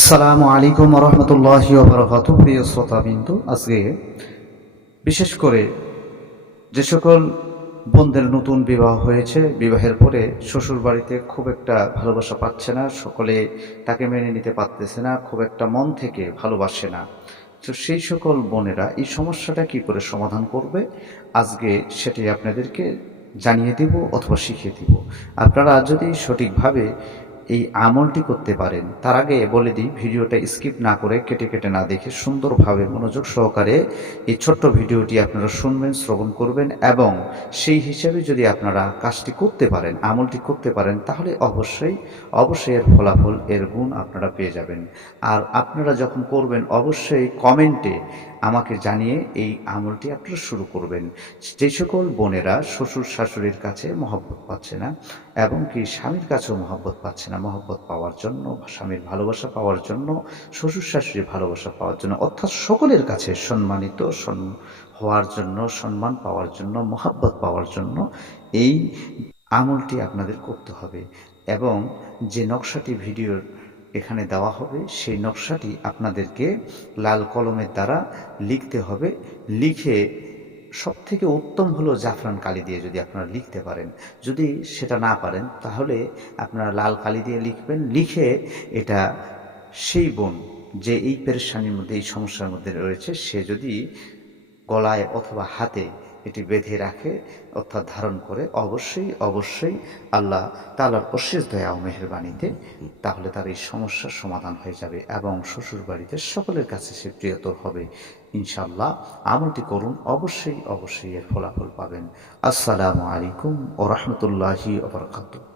আসসালামু আলাইকুম রহমতুল্লাহি ওয়া বারাকাতুহু। প্রিয় শ্রোতাবিন্দু, আজকে বিশেষ করে যে সকল বোনদের নতুন বিবাহ হয়েছে, বিবাহের পরে শ্বশুর বাড়িতে খুব একটা ভালোবাসা পাচ্ছে না, সকলে তাকে মেনে নিতে পারতেছে না, খুব একটা মন থেকে ভালোবাসে না। তো সেই সকল বোনেরা এই সমস্যাটা কি করে সমাধান করবে, আজকে সেটাই আপনাদেরকে জানিয়ে দেব অথবা শিখিয়ে দিব। আপনারা যদি সঠিকভাবে এই আমলটি করতে পারেন, তার আগে বলে দিই, ভিডিওটা স্কিপ না করে কেটে কেটে না দেখে সুন্দরভাবে মনোযোগ সহকারে এই ছোট্ট ভিডিওটি আপনারা শুনবেন, শ্রবণ করবেন এবং সেই হিসাবে যদি আপনারা কাজটি করতে পারেন, আমলটি করতে পারেন, তাহলে অবশ্যই অবশ্যই এর ফলাফল, এর গুণ আপনারা পেয়ে যাবেন। আর আপনারা যখন করবেন অবশ্যই কমেন্টে আমাকে জানিয়ে এই আমলটি আপনারা শুরু করবেন। যে সকল বোনেরা শ্বশুর শাশুড়ির কাছে মহব্বত পাচ্ছে না এবং কি স্বামীর কাছেও মহব্বত পাচ্ছে না, মহব্বত পাওয়ার জন্য, স্বামীর ভালোবাসা পাওয়ার জন্য, শ্বশুর শাশুড়ির ভালোবাসা পাওয়ার জন্য, অর্থাৎ সকলের কাছে সম্মানিত হওয়ার জন্য, সম্মান পাওয়ার জন্য, মহব্বত পাওয়ার জন্য এই আমলটি আপনাদের করতে হবে। এবং যে নকশাটি ভিডিওর এখানে দেওয়া হবে, সেই নকশাটি আপনাদেরকে লাল কলমের দ্বারা লিখতে হবে। লিখে সবথেকে উত্তম হলো জাফরান কালি দিয়ে যদি আপনারা লিখতে পারেন। যদি সেটা না পারেন তাহলে আপনারা লাল কালি দিয়ে লিখবেন। লিখে এটা সেই বোন যে এই পেরেশানির মধ্যে, এই সমস্যার মধ্যে রয়েছে, সে যদি গলায় অথবা হাতে এটি বেঁধে রাখে, অর্থাৎ ধারণ করে, অবশ্যই অবশ্যই আল্লাহ তাআলার অশেষ দয়া ও মেহেরবানিতে তাহলে তার এই সমস্যার সমাধান হয়ে যাবে এবং শ্বশুর বাড়িতে সকলের কাছে সে প্রিয়তর হবে ইনশাআল্লাহ। আমলটি করুন, অবশ্যই অবশ্যই এর ফলাফল পাবেন। আসসালামু আলাইকুম ওয়া রাহমাতুল্লাহি ওয়া বারাকাতুহু।